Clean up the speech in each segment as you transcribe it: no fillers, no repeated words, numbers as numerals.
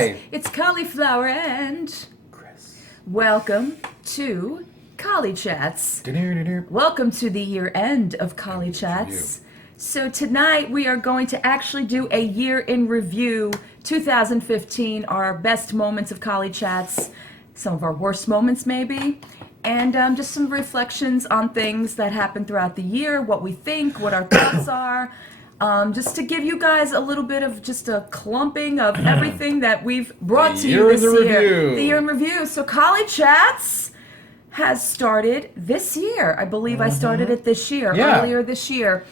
Hi. It's Cauliflower and Chris. welcome to Collie Chats. Welcome to the year end of Collie Chats. So tonight we are going to actually do a year in review, 2015, our best moments of Collie Chats, some of our worst moments maybe, and just some reflections on things that happened throughout the year, what we think, what our thoughts are. Just to give you guys a little bit of just a clumping of everything that we've brought to you this year. The year in review. So Collie Chats has started this year. I believe I started it this year, earlier this year.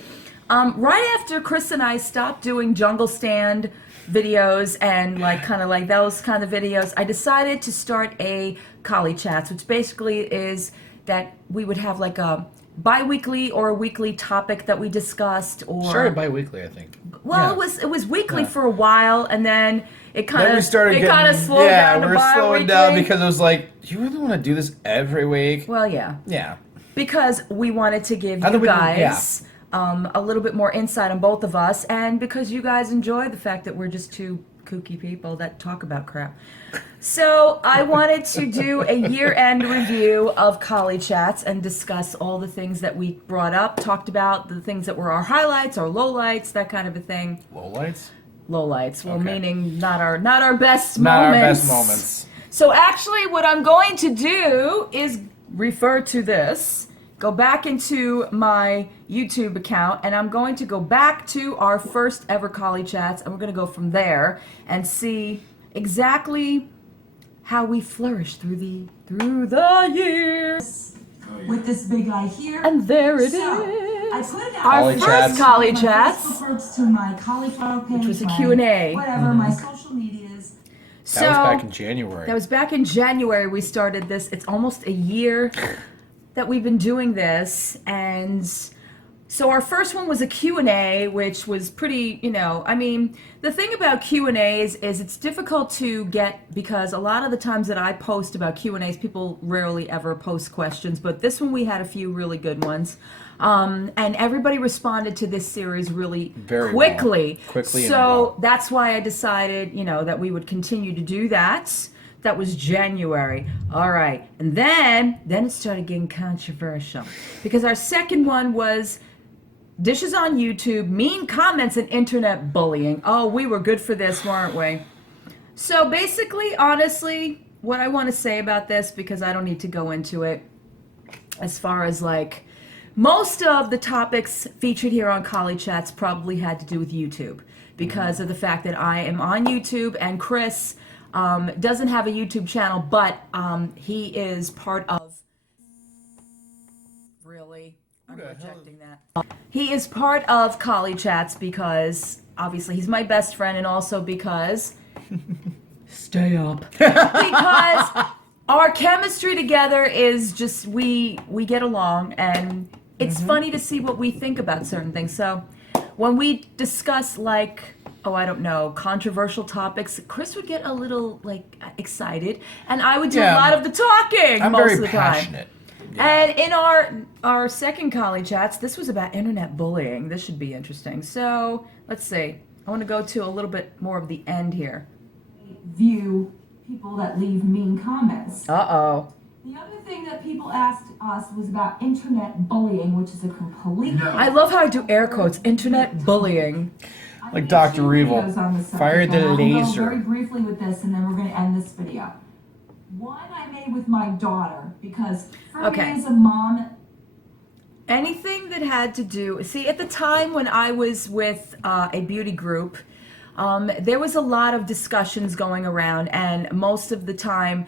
Right after Chris and I stopped doing Jungle Stand videos and kind of those kind of videos, I decided to start a Collie Chats, which basically is that we would have like a bi-weekly or a weekly topic that we discussed, or Started bi-weekly, I think. well, it was weekly for a while, and then it kind of slowed down to bi-weekly. Yeah, we were slowing down because it was like, you really want to do this every week? Well, yeah. Yeah. Because we wanted to give you guys a little bit more insight on both of us, and because you guys enjoy the fact that we're just two kooky people that talk about crap. So I wanted to do a year-end review of Collie Chats and discuss all the things that we brought up, talked about, the things that were our highlights, our lowlights, that kind of a thing. Lowlights? Lowlights, well, meaning not our best moments. Not our best moments. So actually what I'm going to do is refer to this, go back into my YouTube account, and I'm going to go back to our first ever Collie Chats, and we're going to go from there and see exactly how we flourished through the years. With this big guy here. And there it is. I put it out. Our first Collie Chats, Refers to my cauliflower page, which was a Q&A. Whatever, my social medias. So That was back in January. That was back in January we started this. It's almost a year that we've been doing this, and so our first one was a Q&A, which was pretty, I mean, the thing about Q&As is it's difficult to get, because a lot of the times that I post about Q&As, people rarely ever post questions, but this one we had a few really good ones. And everybody responded to this series really Very quickly. Well. Quickly. So that's why I decided, that we would continue to do that. That was January. All right. And then it started getting controversial, because our second one was dishes on YouTube, mean comments, and internet bullying. Oh, we were good for this, weren't we? So basically, honestly, what I want to say about this, because I don't need to go into it, as far as most of the topics featured here on Collie Chats probably had to do with YouTube, because of the fact that I am on YouTube, and Chris doesn't have a YouTube channel, but he is part of... Really? I'm rejecting that. He is part of Collie Chats because, obviously, he's my best friend, and also because... Stay up. Because our chemistry together is just, we get along, and it's funny to see what we think about certain things. So when we discuss, I don't know, controversial topics, Chris would get a little, excited, and I would do a lot of the talking most of the time. I'm very passionate. Yeah. And in our second Collie Chats, this was about internet bullying. This should be interesting. So, let's see. I want to go to a little bit more of the end here. View people that leave mean comments. Uh-oh. The other thing that people asked us was about internet bullying, which is a complete... I love how I do air quotes, internet bullying. Like Dr. Evil. Fire the laser. I'll go very briefly with this, and then we're going to end this video. One I made with my daughter, because for me as a mom... Anything that had to do... See, at the time when I was with a beauty group, there was a lot of discussions going around, and most of the time,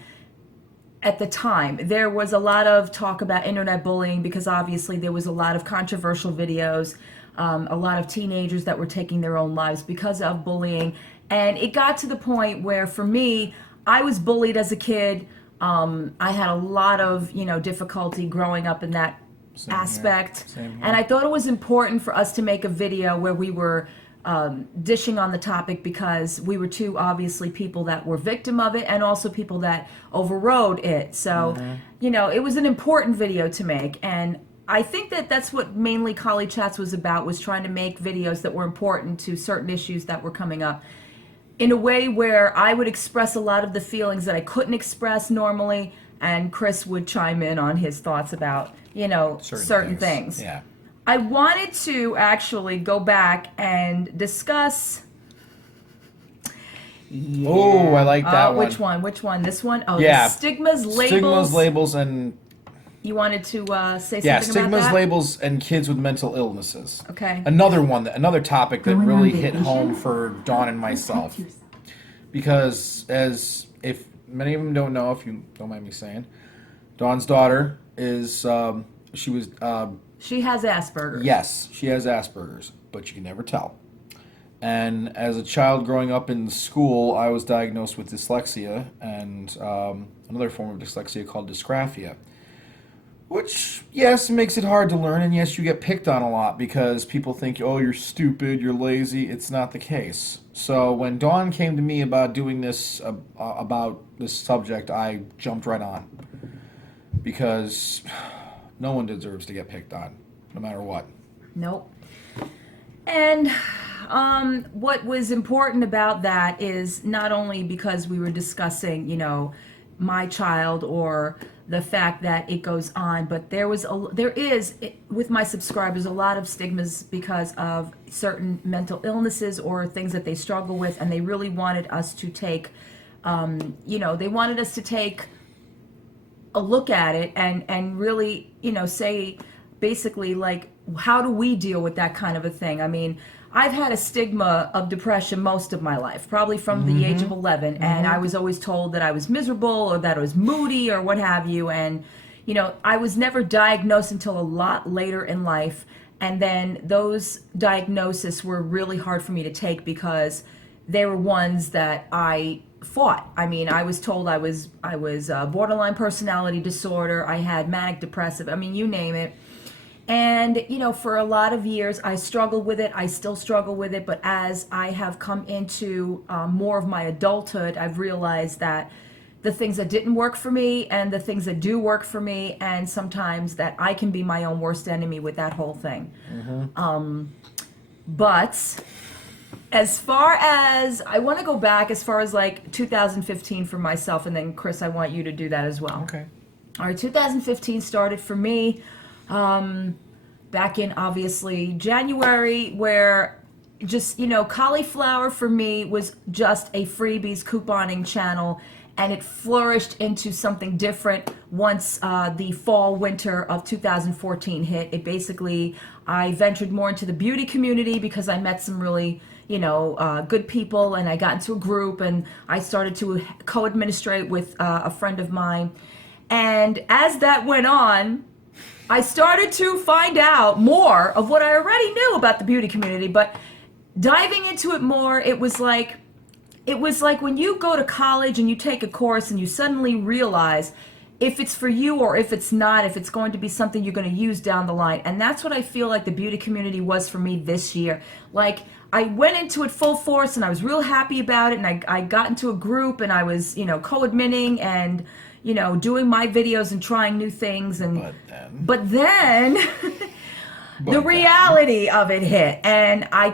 at the time, there was a lot of talk about internet bullying, because obviously there was a lot of controversial videos, a lot of teenagers that were taking their own lives because of bullying, and it got to the point where, for me, I was bullied as a kid. I had a lot of, difficulty growing up in that aspect. And I thought it was important for us to make a video where we were dishing on the topic, because we were two, obviously, people that were victim of it, and also people that overrode it. So, it was an important video to make. And I think that that's what mainly Collie Chats was about, was trying to make videos that were important to certain issues that were coming up. in a way where I would express a lot of the feelings that I couldn't express normally, and Chris would chime in on his thoughts about, certain things. Yeah. I wanted to actually go back and discuss. Yeah. Oh, I like that one. Which one? Which one? This one? Oh, Yeah. the stigmas, labels. Stigmas, labels, and You wanted to say something yeah, about stigmas, that? labels, and kids with mental illnesses. Okay. Another topic that Going on really hit vacation? home for Dawn and myself, because as if many of them don't know, if you don't mind me saying, Dawn's daughter is she was She has Asperger's. yes, she has Asperger's, but you can never tell. And as a child growing up in school, I was diagnosed with dyslexia and another form of dyslexia called dysgraphia. Which, yes, makes it hard to learn, and yes, you get picked on a lot because people think, oh, you're stupid, you're lazy. It's not the case. So when Dawn came to me about doing this, about this subject, I jumped right on. Because no one deserves to get picked on, no matter what. Nope. And what was important about that is not only because we were discussing, my child or the fact that it goes on, but there is with my subscribers a lot of stigmas because of certain mental illnesses or things that they struggle with, and they really wanted us to take, they wanted us to take a look at it and really, say basically like, how do we deal with that kind of a thing? I mean, I've had a stigma of depression most of my life, probably from the age of 11, and I was always told that I was miserable or that I was moody or what have you, and I was never diagnosed until a lot later in life, and then those diagnoses were really hard for me to take because they were ones that I fought. I mean, I was told I was borderline personality disorder, I had manic depressive, I mean, you name it. And, for a lot of years, I struggled with it. I still struggle with it. But as I have come into more of my adulthood, I've realized that the things that didn't work for me and the things that do work for me, and sometimes that I can be my own worst enemy with that whole thing. But as far as, I want to go back as far as like 2015 for myself. And then, Chris, I want you to do that as well. Okay. All right, 2015 started for me back in obviously January, where just, cauliflower for me was just a freebies couponing channel, and it flourished into something different once the fall winter of 2014 hit. It basically, I ventured more into the beauty community because I met some really good people, and I got into a group, and I started to co-administrate with a friend of mine. And as that went on, I started to find out more of what I already knew about the beauty community, but diving into it more, it was like when you go to college and you take a course and you suddenly realize if it's for you or if it's not, if it's going to be something you're going to use down the line. And that's what I feel like the beauty community was for me this year. Like, I went into it full force and I was real happy about it, and I got into a group and I was, co-admitting and doing my videos and trying new things, and but then the reality of it hit, and I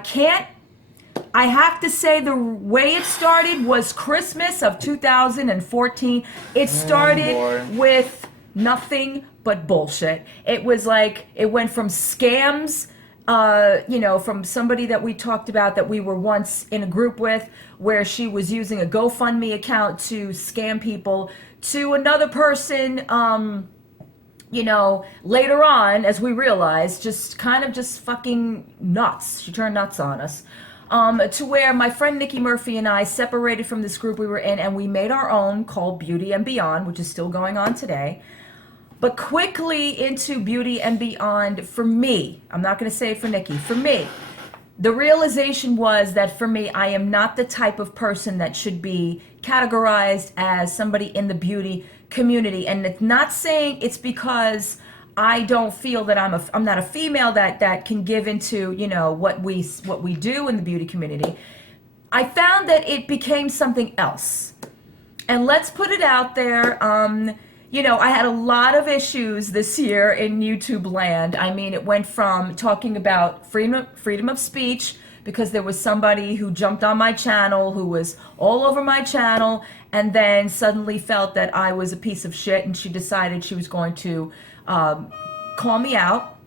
have to say the way it started was Christmas of 2014. It started with nothing but bullshit. It was like, it went from scams, from somebody that we talked about that we were once in a group with, where she was using a GoFundMe account to scam people, to another person, later on, as we realized, just fucking nuts. She turned nuts on us. To where my friend Nikki Murphy and I separated from this group we were in, and we made our own called Beauty and Beyond, which is still going on today. But quickly into Beauty and Beyond, for me, I'm not going to say for Nikki, for me, the realization was that for me, I am not the type of person that should be categorized as somebody in the beauty community. And it's not saying it's because I don't feel that I'm not a female that can give into, what we do in the beauty community. I found that it became something else. And let's put it out there, I had a lot of issues this year in YouTube land. I mean, it went from talking about freedom of speech because there was somebody who jumped on my channel, who was all over my channel, and then suddenly felt that I was a piece of shit, and she decided she was going to call me out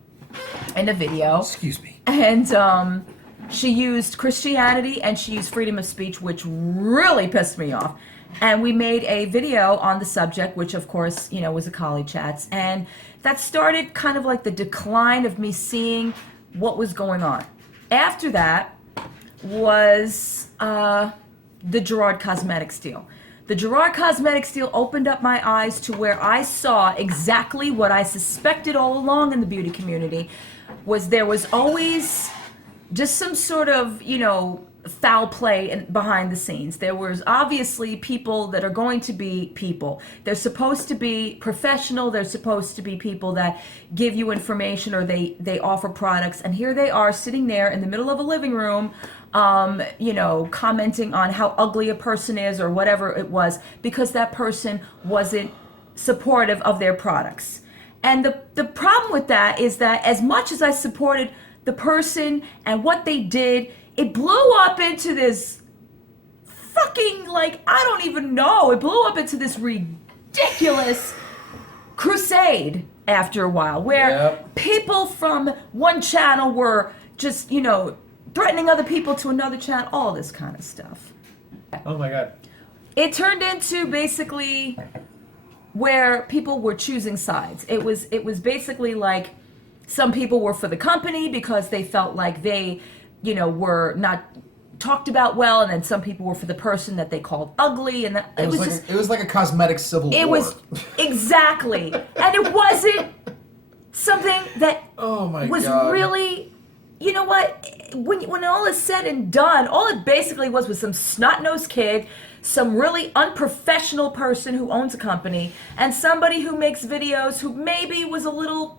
in a video. Excuse me. And she used Christianity and she used freedom of speech, which really pissed me off. And we made a video on the subject, which of course, was a Choly Chats. And that started kind of like the decline of me seeing what was going on. After that was the Gerard Cosmetics deal. The Gerard Cosmetics deal opened up my eyes to where I saw exactly what I suspected all along in the beauty community, was there was always just some sort of, foul play behind the scenes. There was obviously people that are going to be people. They're supposed to be professional. They're supposed to be people that give you information, or they offer products. And here they are sitting there in the middle of a living room, commenting on how ugly a person is or whatever it was, because that person wasn't supportive of their products. And the problem with that is that as much as I supported the person and what they did, it blew up into this fucking, I don't even know. It blew up into this ridiculous crusade after a while, where people from one channel were just, threatening other people to another channel, all this kind of stuff. Oh my God. It turned into basically where people were choosing sides. It was basically like some people were for the company because they felt like they, were not talked about well, and then some people were for the person that they called ugly, and it was like a cosmetic civil war. It was exactly, and it wasn't something that was really, you know what? When all is said and done, all it basically was some snot-nosed kid, some really unprofessional person who owns a company, and somebody who makes videos who maybe was a little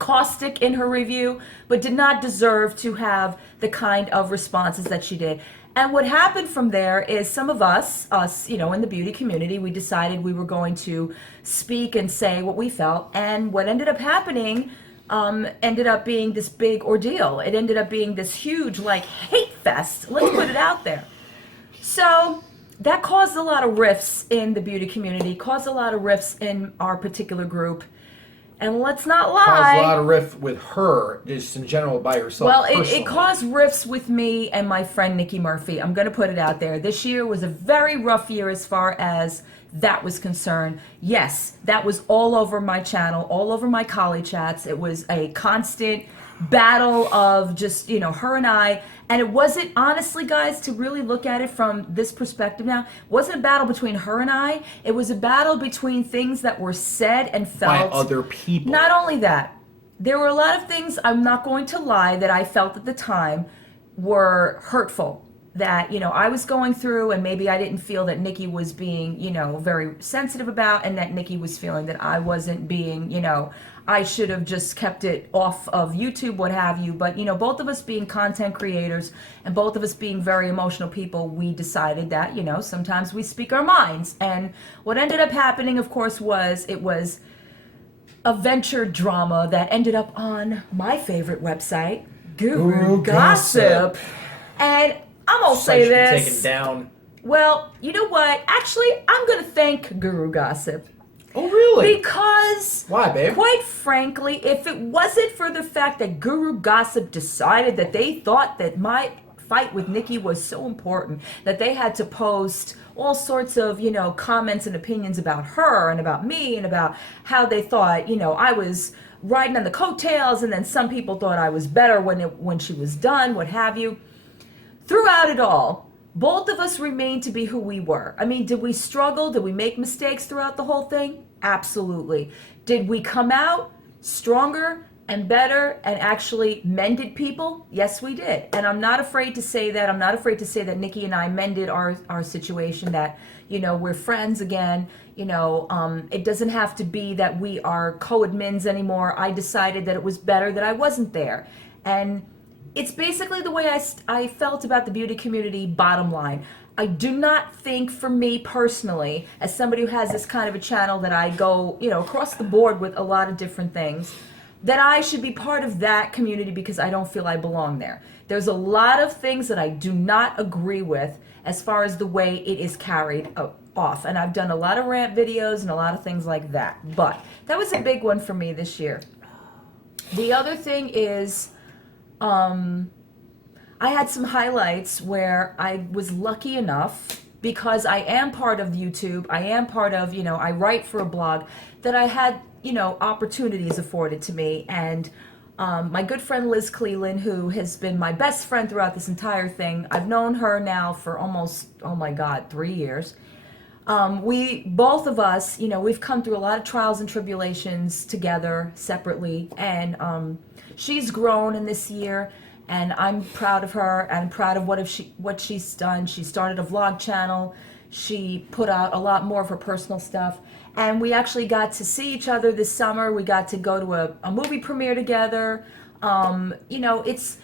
caustic in her review, but did not deserve to have the kind of responses that she did. And what happened from there is some of us, in the beauty community, we decided we were going to speak and say what we felt. And what ended up happening ended up being this big ordeal. It ended up being this huge, hate fest. Let's put it out there. So that caused a lot of rifts in the beauty community, caused a lot of rifts in our particular group. And let's not lie. Caused a lot of rift with her, just in general, by herself. Well, it caused rifts with me and my friend Nikki Murphy. I'm going to put it out there. This year was a very rough year as far as that was concerned. Yes, that was all over my channel, all over my Choly Chats. It was a constant battle of just, her and I. And it wasn't, honestly, guys, to really look at it from this perspective now, it wasn't a battle between her and I. It was a battle between things that were said and felt by other people. Not only that, there were a lot of things, I'm not going to lie, that I felt at the time were hurtful. That, I was going through, and maybe I didn't feel that Nikki was being, very sensitive about, and that Nikki was feeling that I wasn't being, I should have just kept it off of YouTube, what have you. But, both of us being content creators and both of us being very emotional people, we decided that, sometimes we speak our minds. And what ended up happening, of course, was it was a venture drama that ended up on my favorite website, Guru Gossip. And I'm going to say this. Taken down. Well, you know what? Actually, I'm going to thank Guru Gossip. Oh, really? Because, why, babe? Quite frankly, if it wasn't for the fact that Guru Gossip decided that they thought that my fight with Nikki was so important that they had to post all sorts of, comments and opinions about her and about me and about how they thought, I was riding on the coattails, and then some people thought I was better when she was done, what have you. Throughout it all, both of us remained to be who we were. I mean, did we struggle? Did we make mistakes throughout the whole thing? Absolutely. Did we come out stronger and better and actually mended people? Yes, we did. And I'm not afraid to say that. I'm not afraid to say that Nikki and I mended our situation, that, we're friends again. It doesn't have to be that we are co-admins anymore. I decided that it was better that I wasn't there. And it's basically the way I felt about the beauty community, bottom line. I do not think, for me personally, as somebody who has this kind of a channel that I go, across the board with a lot of different things, that I should be part of that community because I don't feel I belong there. There's a lot of things that I do not agree with as far as the way it is carried off. And I've done a lot of rant videos and a lot of things like that. But that was a big one for me this year. The other thing is, I had some highlights where I was lucky enough, because I am part of YouTube, I am part of, I write for a blog, that I had, opportunities afforded to me. And my good friend Liz Cleland, who has been my best friend throughout this entire thing, I've known her now for almost, 3 years. We, both of us, we've come through a lot of trials and tribulations together, separately, and she's grown in this year, and I'm proud of her, and proud of what she's done. She started a vlog channel. She put out a lot more of her personal stuff, and we actually got to see each other this summer. We got to go to a movie premiere together. It's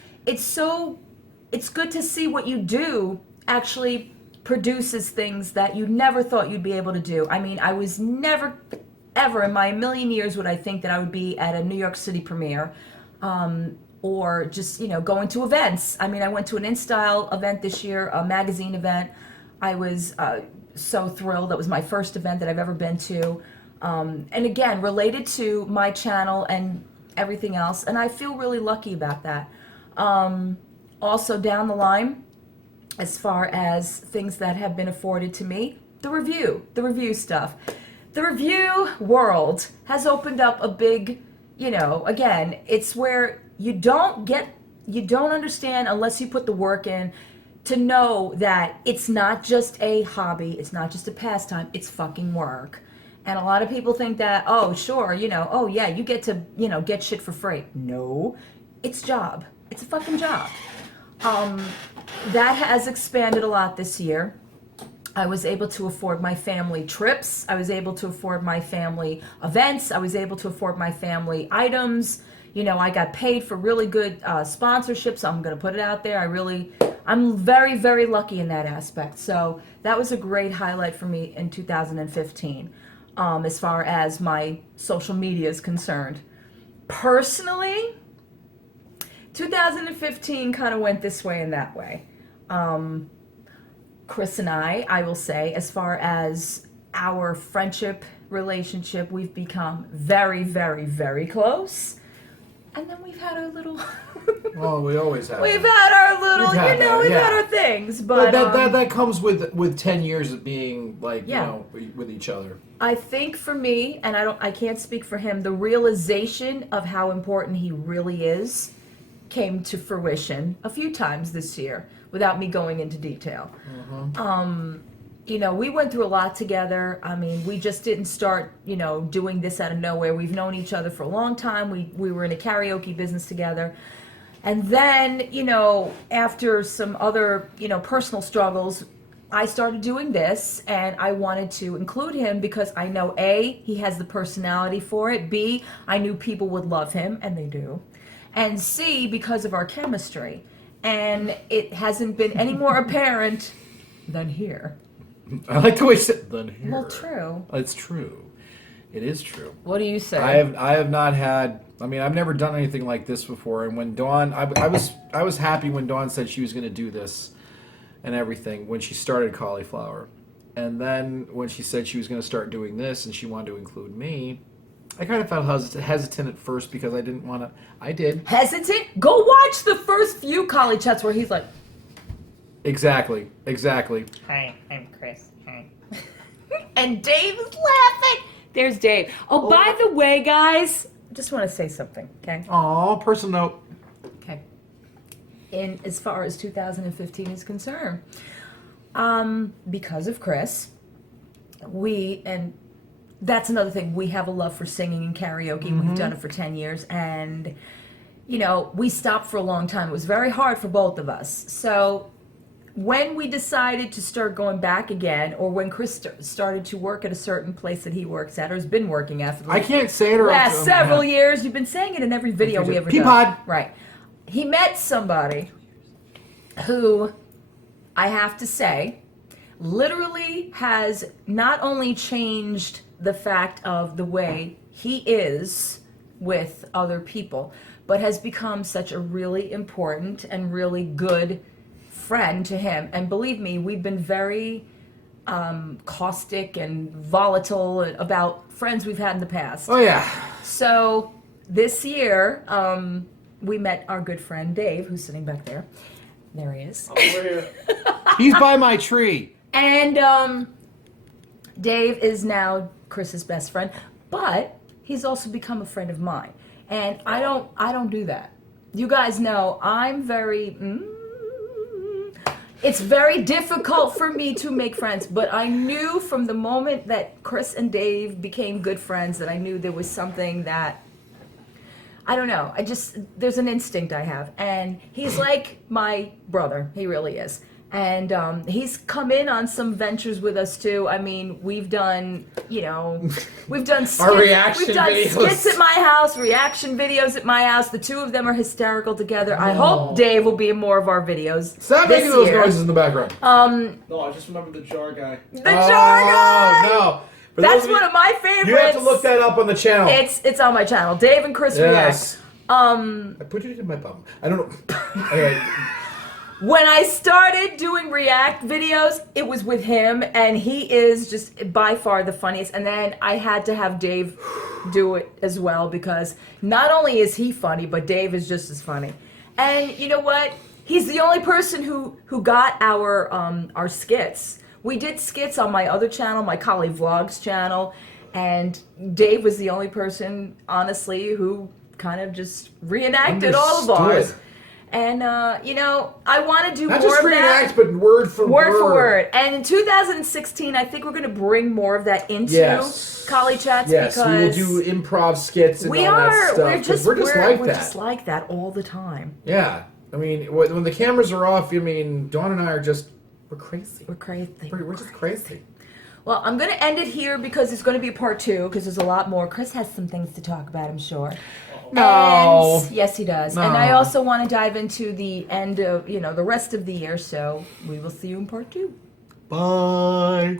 good to see what you do actually produces things that you never thought you'd be able to do. I mean, I was never, ever in my million years would I think that I would be at a New York City premiere, or just, going to events. I mean, I went to an InStyle event this year, a magazine event. I was so thrilled. That was my first event that I've ever been to. And again, related to my channel and everything else. And I feel really lucky about that. Also down the line, as far as things that have been afforded to me, the review stuff. The review world has opened up a big, again, it's where you don't understand unless you put the work in to know that it's not just a hobby, it's not just a pastime, it's fucking work. And a lot of people think that, oh, sure, oh yeah, you get to, get shit for free. No, it's job. It's a fucking job. That has expanded a lot this year. I was able to afford my family trips. I was able to afford my family events. I was able to afford my family items. I got paid for really good sponsorships. I'm going to put it out there. I'm very, very lucky in that aspect. So that was a great highlight for me in 2015, as far as my social media is concerned. Personally, 2015 kind of went this way and that way. Chris and I will say, as far as our friendship relationship, we've become very, very, very close. And then we've had our little... Well, we always have. We've had our little, we've had our things. But that comes with 10 years of being, with each other. I think for me, and I can't speak for him, the realization of how important he really is came to fruition a few times this year, without me going into detail. Mm-hmm. We went through a lot together. I mean, we just didn't start, doing this out of nowhere. We've known each other for a long time. We were in a karaoke business together. And then, after some other, personal struggles, I started doing this, and I wanted to include him because I know, A, he has the personality for it. B, I knew people would love him, and they do. And C, because of our chemistry. And it hasn't been any more apparent than here. I like the way you said than here. Well, true. It's true. It is true. What do you say? I have not had. I mean, I've never done anything like this before. And when Dawn, I was happy when Dawn said she was going to do this, and everything when she started Cauliflower, and then when she said she was going to start doing this and she wanted to include me, I kind of felt hesitant at first because I didn't want to. I did. Hesitant? Go watch the first few Collie chats where he's like. Exactly. Hi, I'm Chris. Hi. And Dave is laughing. There's Dave. Oh, by the way, guys, just want to say something, okay? Aw, personal note. Okay. In as far as 2015 is concerned, because of Chris, and that's another thing. We have a love for singing and karaoke. Mm-hmm. We've done it for 10 years, and we stopped for a long time. It was very hard for both of us. So when we decided to start going back again, or when Chris started to work at a certain place that he works at, or has been working at for the I can't say it or last several years, you've been saying it in every video we ever done. Peapod. Right. He met somebody who, I have to say, literally has not only changed the fact of the way he is with other people, but has become such a really important and really good friend to him. And believe me, we've been very caustic and volatile about friends we've had in the past. Oh yeah. So this year, we met our good friend Dave, who's sitting back there. There he is. Over here. He's by my tree. And Dave is now Chris's best friend, but he's also become a friend of mine. And I don't do that. You guys know I'm very. It's very difficult for me to make friends, but I knew from the moment that Chris and Dave became good friends that I knew there was something that, I don't know, there's an instinct I have. And he's like my brother, he really is. And he's come in on some ventures with us too. I mean, we've done skits, Our reaction we've done videos. skits at my house, reaction videos at my house. The two of them are hysterical together. I hope Dave will be in more of our videos. Stop this making those year. noises in the background. No, I just remember the jar guy. The jar guy. No. For That's those of one you- of my favorites. You have to look that up on the channel. It's on my channel. Dave and Chris Yes. React. I put it in my bum. I don't know. Anyway. When I started doing React videos, it was with him, and he is just by far the funniest. And then I had to have Dave do it as well, because not only is he funny, but Dave is just as funny. And you know what? He's the only person who got our skits. We did skits on my other channel, my Choly Vlogs channel, and Dave was the only person, honestly, who kind of just reenacted all of ours. Understood. And I want to do Not more just of that. reenact, but word for word. Word for word. And in 2016, I think we're going to bring more of that into Choly Chats, Yes, because we will do improv skits and we all that are. stuff. We're 'cause just we're we're just like that all the time. Yeah. I mean, when the cameras are off, Dawn and I are just, we're crazy. We're crazy. We're just crazy. Well, I'm going to end it here because it's going to be part 2, because there's a lot more. Chris has some things to talk about, I'm sure. No. And, yes, he does. No. And I also want to dive into the end of, the rest of the year. So we will see you in part 2. Bye.